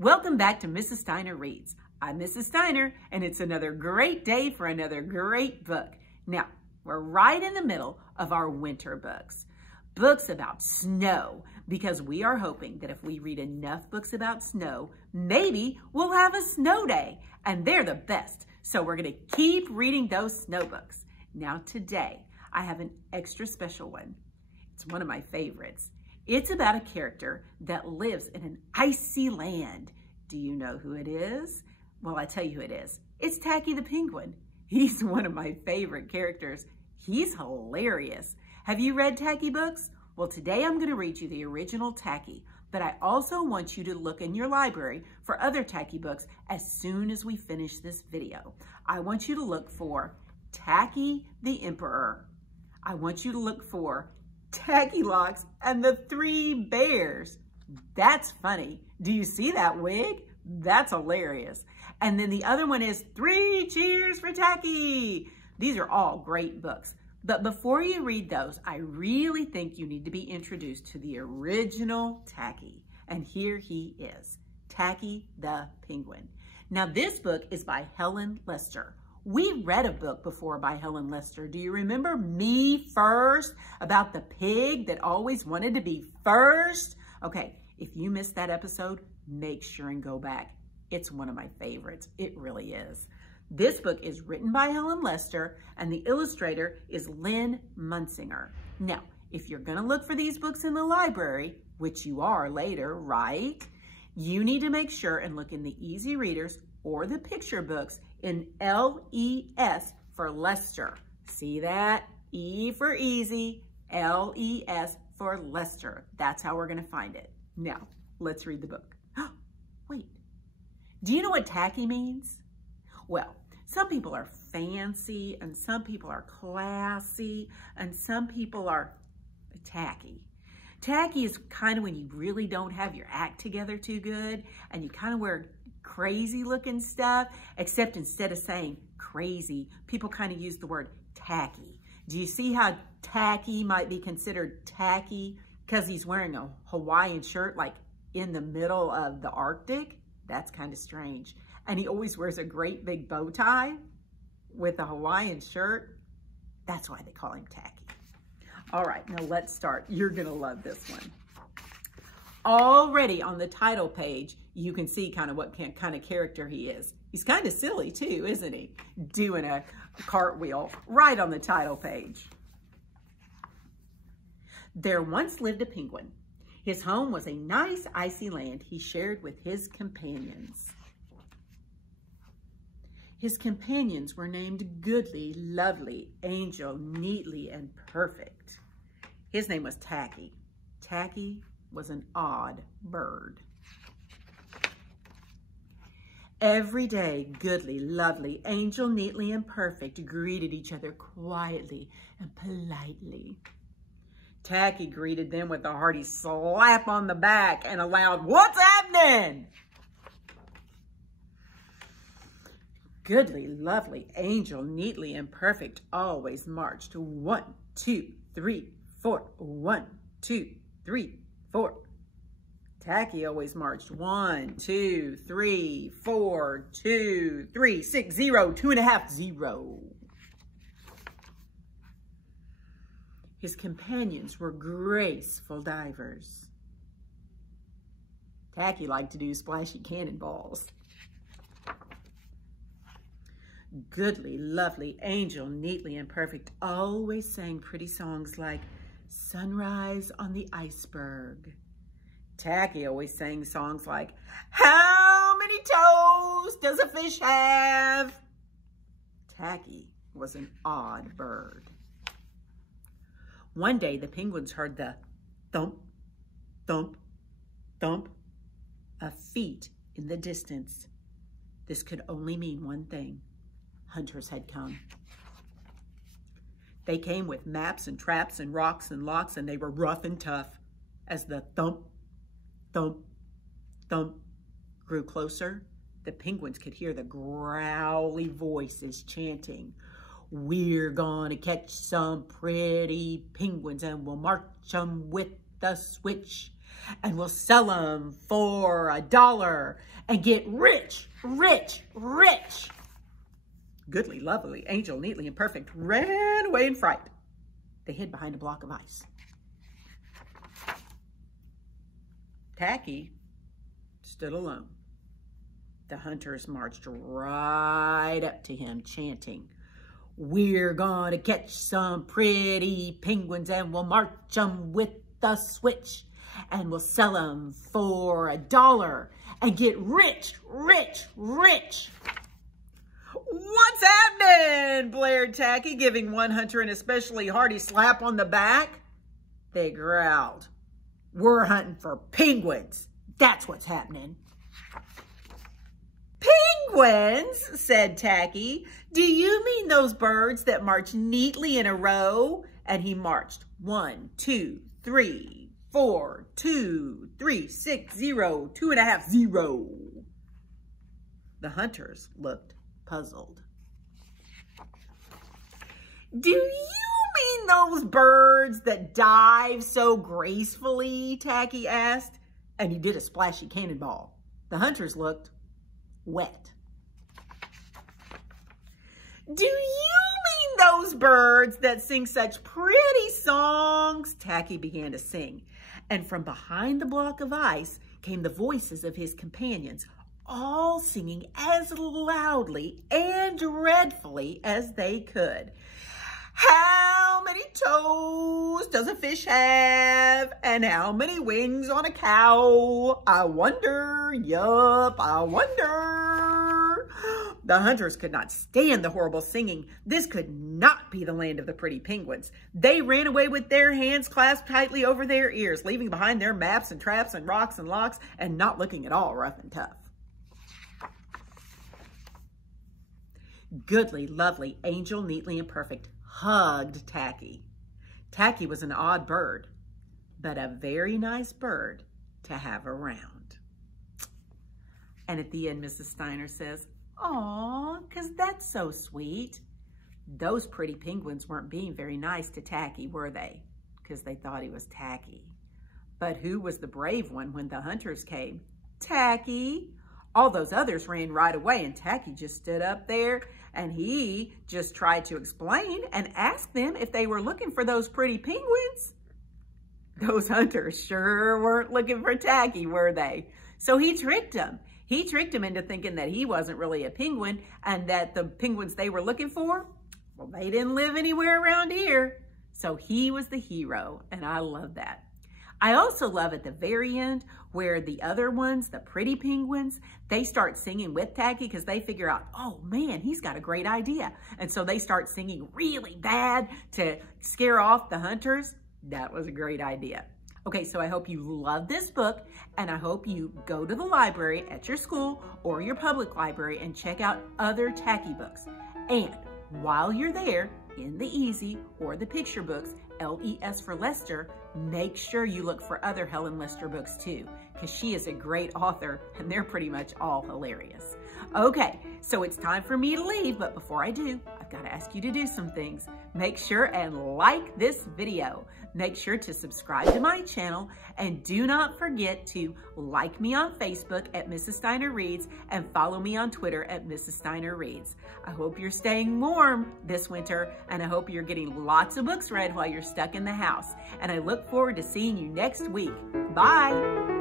Welcome back to Mrs. Steiner Reads. I'm Mrs. Steiner, and it's another great day for another great book. Now, we're right in the middle of our winter books. Books about snow, because we are hoping that if we read enough books about snow, maybe we'll have a snow day, and they're the best. So we're going to keep reading those snow books. Now today, I have an extra special one. It's one of my favorites. It's about a character that lives in an icy land. Do you know who it is? Well, I tell you who it is. It's Tacky the Penguin. He's one of my favorite characters. He's hilarious. Have you read Tacky books? Well, today I'm going to read you the original Tacky, but I also want you to look in your library for other Tacky books as soon as we finish this video. I want you to look for Tacky the Emperor. I want you to look for Tacky Locks and the Three Bears. That's funny. Do you see that wig? That's hilarious. And then the other one is Three Cheers for Tacky. These are all great books. But before you read those, I really think you need to be introduced to the original Tacky. And here he is, Tacky the Penguin. Now this book is by Helen Lester. We read a book before by Helen Lester. Do you remember Me First? About the pig that always wanted to be first? Okay, if you missed that episode, make sure and go back. It's one of my favorites. It really is. This book is written by Helen Lester and the illustrator is Lynn Munsinger. Now, if you're gonna look for these books in the library, which you are later, right? You need to make sure and look in the easy readers or the picture books in LES for Lester. See that? E for easy, LES for Lester. That's how we're gonna find it. Now, let's read the book. Wait, do you know what tacky means? Well, some people are fancy and some people are classy and some people are tacky. Tacky is kind of when you really don't have your act together too good and you kind of wear crazy looking stuff, except instead of saying crazy, people kind of use the word tacky. Do you see how tacky might be considered tacky because he's wearing a Hawaiian shirt like in the middle of the Arctic? That's kind of strange. And he always wears a great big bow tie with a Hawaiian shirt. That's why they call him tacky. All right, now let's start. You're gonna love this one. Already on the title page, you can see kind of what kind of character he is. He's kind of silly too, isn't he? Doing a cartwheel right on the title page. There once lived a penguin. His home was a nice icy land he shared with his companions. His companions were named Goodly, Lovely, Angel, Neatly, and Perfect. His name was Tacky. Tacky was an odd bird. Every day, Goodly, Lovely, Angel, Neatly, and Perfect greeted each other quietly and politely. Tacky greeted them with a hearty slap on the back and a loud, "What's happening?" Goodly, Lovely, Angel, Neatly, and Perfect always marched 1, 2, 3, 4. 1, 2, 3, 4. Tacky always marched 1, 2, 3, 4, 2, 3, 6, 0, 2.5, 0. His companions were graceful divers. Tacky liked to do splashy cannonballs. Goodly, Lovely, Angel, Neatly, and Perfect always sang pretty songs like Sunrise on the Iceberg. Tacky always sang songs like, How many toes does a fish have? Tacky was an odd bird. One day, the penguins heard the thump, thump, thump of feet in the distance. This could only mean one thing. Hunters had come. They came with maps and traps and rocks and locks, and they were rough and tough. As the thump, thump, thump grew closer, the penguins could hear the growly voices chanting, "We're gonna catch some pretty penguins and we'll march 'em with the switch. And we'll sell them for $1 and get rich, rich, rich. Goodly, lovely, Angel, Neatly, and Perfect ran away in fright. They hid behind a block of ice. Tacky stood alone. The hunters marched right up to him, chanting, "We're gonna catch some pretty penguins and we'll march them with the switch. And we'll sell them for $1 and get rich, rich, rich." "What's happening?" blared Tacky, giving one hunter an especially hearty slap on the back. They growled, "We're hunting for penguins. That's what's happening." "Penguins?" said Tacky. "Do you mean those birds that march neatly in a row?" And he marched 1, 2, 3, 4, 2, 3, 6, 0, 2.5, 0. The hunters looked puzzled. "Do you mean those birds that dive so gracefully?" Tacky asked, and he did a splashy cannonball. The hunters looked wet. "Do you mean those birds that sing such pretty songs?" Tacky began to sing, and from behind the block of ice came the voices of his companions, all singing as loudly and dreadfully as they could. "How many toes does a fish have? And how many wings on a cow? I wonder, yup, I wonder." The hunters could not stand the horrible singing. This could not be the land of the pretty penguins. They ran away with their hands clasped tightly over their ears, leaving behind their maps and traps and rocks and locks, and not looking at all rough and tough. Goodly, lovely, Angel, Neatly, and Perfect hugged Tacky. Tacky was an odd bird, but a very nice bird to have around. And at the end, Mrs. Steiner says, "Aw, 'cause that's so sweet." Those pretty penguins weren't being very nice to Tacky, were they? 'Cause they thought he was tacky. But who was the brave one when the hunters came? Tacky. All those others ran right away, and Tacky just stood up there, and he just tried to explain and ask them if they were looking for those pretty penguins. Those hunters sure weren't looking for Tacky, were they? So he tricked them. He tricked them into thinking that he wasn't really a penguin and that the penguins they were looking for, well, they didn't live anywhere around here. So he was the hero, and I love that. I also love at the very end where the other ones, the pretty penguins, they start singing with Tacky because they figure out, oh man, he's got a great idea. And so they start singing really bad to scare off the hunters. That was a great idea. Okay, so I hope you love this book, and I hope you go to the library at your school or your public library and check out other Tacky books. And while you're there, in the Easy or the picture books, LES for Lester, make sure you look for other Helen Lester books too, because she is a great author and they're pretty much all hilarious. Okay, so it's time for me to leave, but before I do, I've got to ask you to do some things. Make sure and like this video. Make sure to subscribe to my channel, and do not forget to like me on Facebook at Mrs. Steiner Reads and follow me on Twitter at Mrs. Steiner Reads. I hope you're staying warm this winter, and I hope you're getting lots of books read while you're stuck in the house. And I look forward to seeing you next week. Bye.